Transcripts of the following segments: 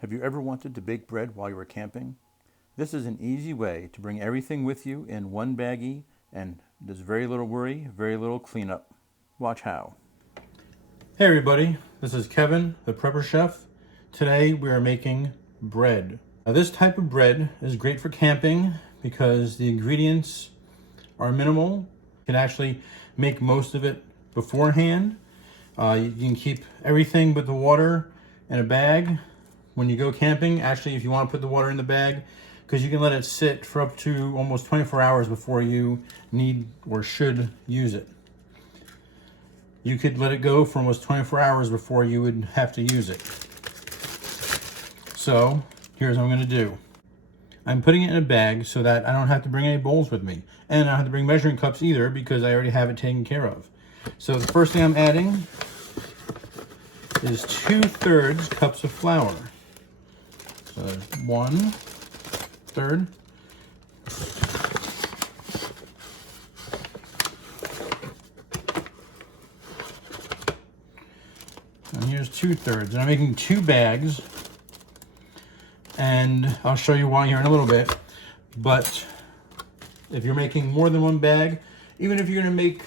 Have you ever wanted to bake bread while you were camping? This is an easy way to bring everything with you in one baggie, and there's very little worry, very little cleanup. Watch how. Hey everybody, this is Kevin, the Prepper Chef. Today we are making bread. Now this type of bread is great for camping because the ingredients are minimal. You can actually make most of it beforehand. You can keep everything but the water in a bag when you go camping. Actually, if you want to put the water in the bag, because you can let it sit for up to almost 24 hours before you need or should use it. You could let it go for almost 24 hours before you would have to use it. So here's what I'm going to do. I'm putting it in a bag so that I don't have to bring any bowls with me. And I don't have to bring measuring cups either because I already have it taken care of. So the first thing I'm adding is 2/3 cups of flour. So there's 1/3. And here's 2/3. And I'm making 2 bags. And I'll show you why here in a little bit. But if you're making more than 1 bag, even if you're gonna make,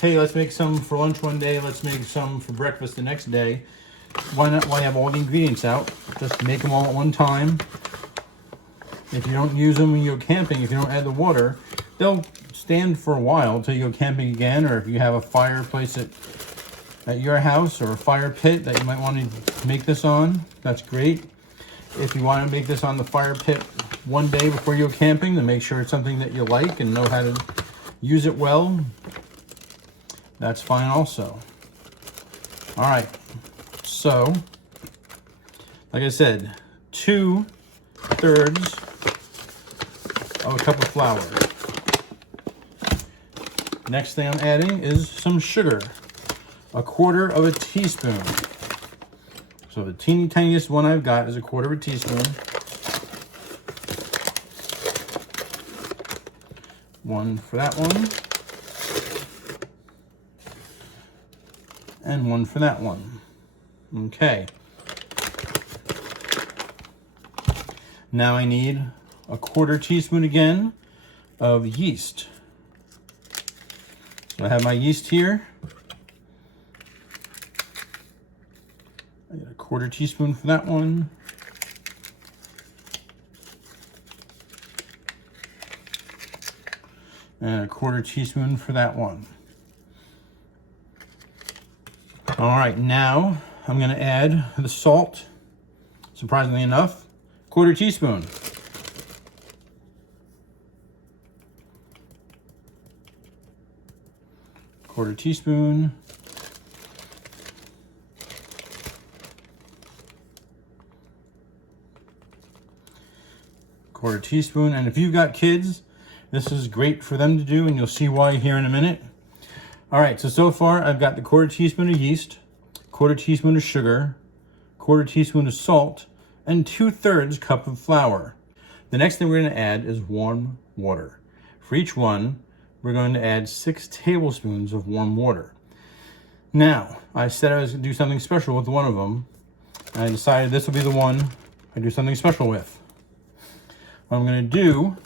hey, let's make some for lunch one day, let's make some for breakfast the next day, why not? Why have all the ingredients out? Just make them all at one time. If you don't use them when you go camping, if you don't add the water, they'll stand for a while until you go camping again, or if you have a fireplace at your house or a fire pit that you might want to make this on, that's great. If you want to make this on the fire pit one day before you go camping, then make sure it's something that you like and know how to use it well. That's fine also. All right. So, like I said, 2/3 of a cup of flour. Next thing I'm adding is some sugar, 1/4 of a teaspoon. So the teeny tiniest one I've got is 1/4 of a teaspoon. 1 for that one. And 1 for that one. Okay. Now I need 1/4 teaspoon again of yeast. So I have my yeast here. I got 1/4 teaspoon for that one. And 1/4 teaspoon for that one. All right, now I'm going to add the salt. Surprisingly enough, 1/4 teaspoon. Quarter teaspoon. Quarter teaspoon. And if you've got kids, this is great for them to do, and you'll see why here in a minute. All right, so far I've got the 1/4 teaspoon of yeast, 1/4 teaspoon of sugar, 1/4 teaspoon of salt, and 2/3 cup of flour. The next thing we're going to add is warm water. For each one, we're going to add 6 tablespoons of warm water. Now, I said I was going to do something special with one of them, and I decided this will be the one I do something special with. What I'm going to do,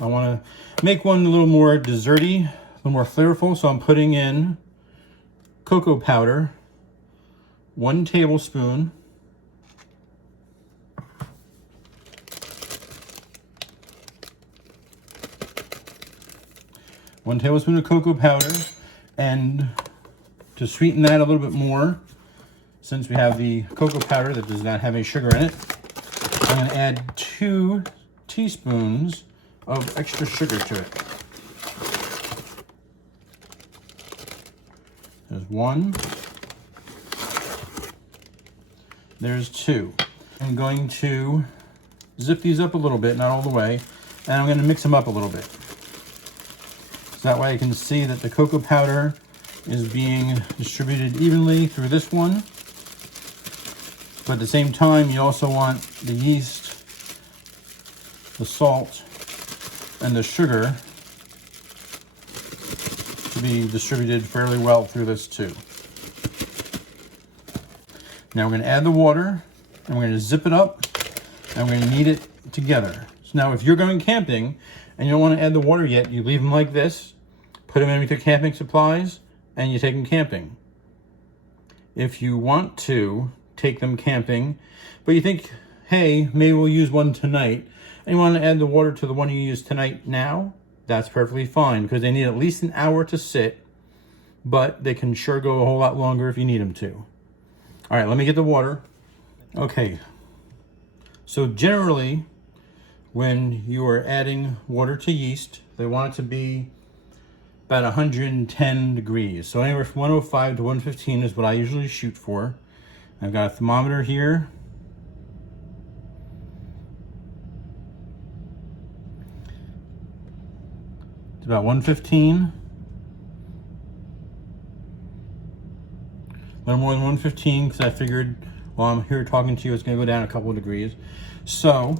I want to make one a little more desserty, a little more flavorful, so I'm putting in cocoa powder, 1 tablespoon. One tablespoon of cocoa powder, and to sweeten that a little bit more, since we have the cocoa powder that does not have any sugar in it, I'm going to add 2 teaspoons of extra sugar to it. There's 1. There's 2. I'm going to zip these up a little bit, not all the way, and I'm going to mix them up a little bit. So that way I can see that the cocoa powder is being distributed evenly through this one. But at the same time, you also want the yeast, the salt, and the sugar to be distributed fairly well through this too. Now we're going to add the water, and we're going to zip it up and we're gonna knead it together. So now if you're going camping and you don't want to add the water yet, you leave them like this, put them in with your camping supplies, and you take them camping. If you want to take them camping, but you think, hey, maybe we'll use one tonight, and you want to add the water to the one you use tonight now, that's perfectly fine, because they need at least an hour to sit, but they can sure go a whole lot longer if you need them to. All right, let me get the water. Okay, so generally, when you are adding water to yeast, they want it to be about 110 degrees. So anywhere from 105 to 115 is what I usually shoot for. I've got a thermometer here. It's about 115. A little more than 115 because I figured while I'm here talking to you, it's going to go down a couple of degrees. So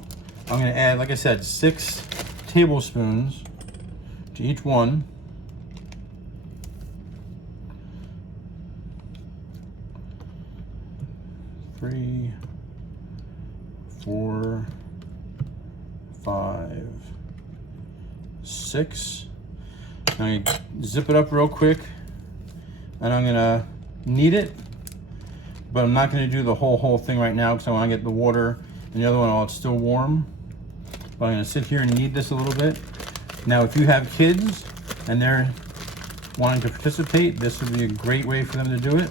I'm going to add, like I said, 6 tablespoons to each one. Three, 4, 5, 6. I'm going to zip it up real quick, and I'm going to knead it, but I'm not going to do the whole thing right now because I want to get the water and the other one while it's still warm. But I'm going to sit here and knead this a little bit. Now, if you have kids and they're wanting to participate, this would be a great way for them to do it.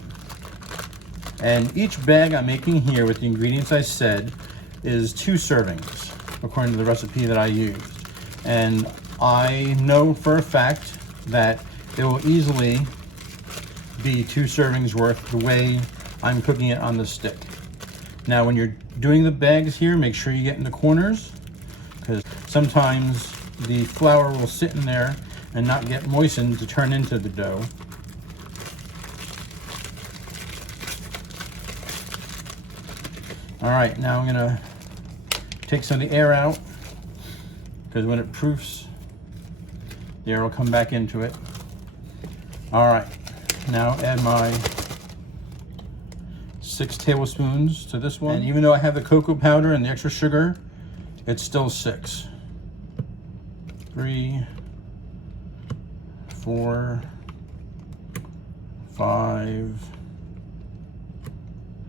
And each bag I'm making here with the ingredients I said is 2 servings, according to the recipe that I used. And I know for a fact that it will easily be 2 servings worth the way I'm cooking it on the stick. Now, when you're doing the bags here, make sure you get in the corners, because sometimes the flour will sit in there and not get moistened to turn into the dough. All right, now I'm gonna take some of the air out, because when it proofs, the air will come back into it. All right, now add my 6 tablespoons to this one. And even though I have the cocoa powder and the extra sugar, it's still 6. 3, 4, 5,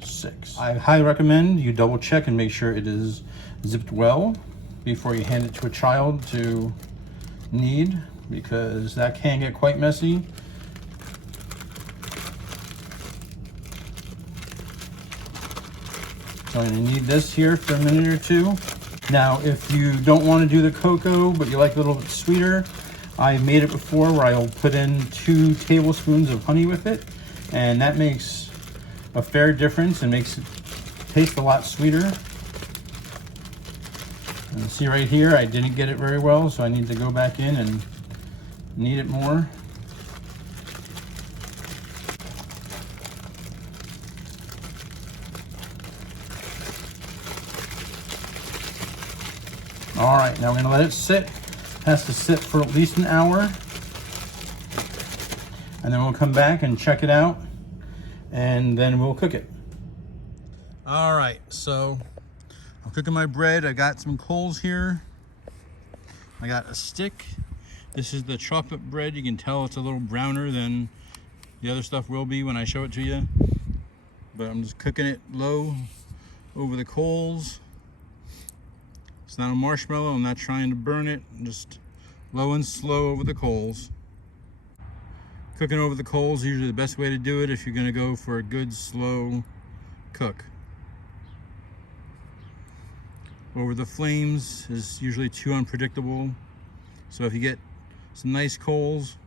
6. I highly recommend you double check and make sure it is zipped well before you hand it to a child to knead, because that can get quite messy. So I'm going to knead this here for a minute or 2. Now, if you don't want to do the cocoa, but you like it a little bit sweeter, I've made it before where I'll put in 2 tablespoons of honey with it, and that makes a fair difference and makes it taste a lot sweeter. And see right here, I didn't get it very well, so I need to go back in and knead it more. All right, now we're gonna let it sit. It has to sit for at least an hour. And then we'll come back and check it out, and then we'll cook it. All right, so I'm cooking my bread. I got some coals here. I got a stick. This is the chocolate bread. You can tell it's a little browner than the other stuff will be when I show it to you. But I'm just cooking it low over the coals. It's not a marshmallow. I'm not trying to burn it. I'm just low and slow over the coals. Cooking over the coals is usually the best way to do it if you're going to go for a good slow cook. Over the flames is usually too unpredictable. So if you get some nice coals,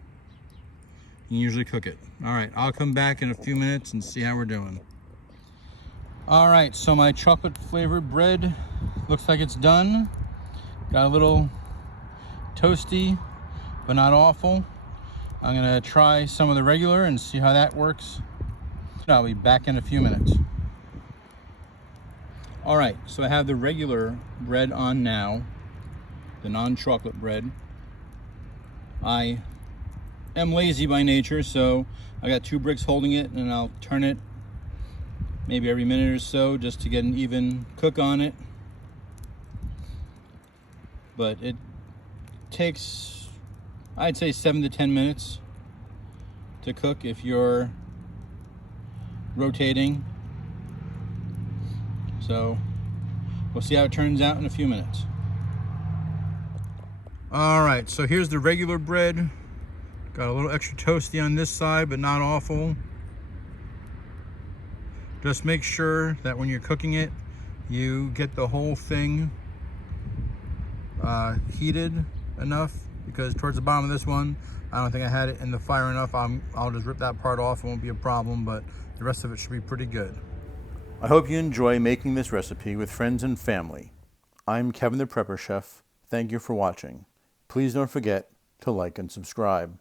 you can usually cook it. All right, I'll come back in a few minutes and see how we're doing. All right, so my chocolate flavored bread looks like it's done. Got a little toasty, but not awful. I'm gonna try some of the regular and see how that works. I'll be back in a few minutes. All right, so I have the regular bread on now, the non-chocolate bread. I am lazy by nature, so I got 2 bricks holding it, and I'll turn it maybe every minute or so just to get an even cook on it. but it takes, I'd say, 7 to 10 minutes to cook if you're rotating. So we'll see how it turns out in a few minutes. All right, so here's the regular bread. Got a little extra toasty on this side, but not awful. Just make sure that when you're cooking it, you get the whole thing heated enough, because towards the bottom of this one, I don't think I had it in the fire enough. I'll just rip that part off. It won't be a problem, but the rest of it should be pretty good. I hope you enjoy making this recipe with friends and family. I'm Kevin the Prepper Chef. Thank you for watching. Please don't forget to like and subscribe.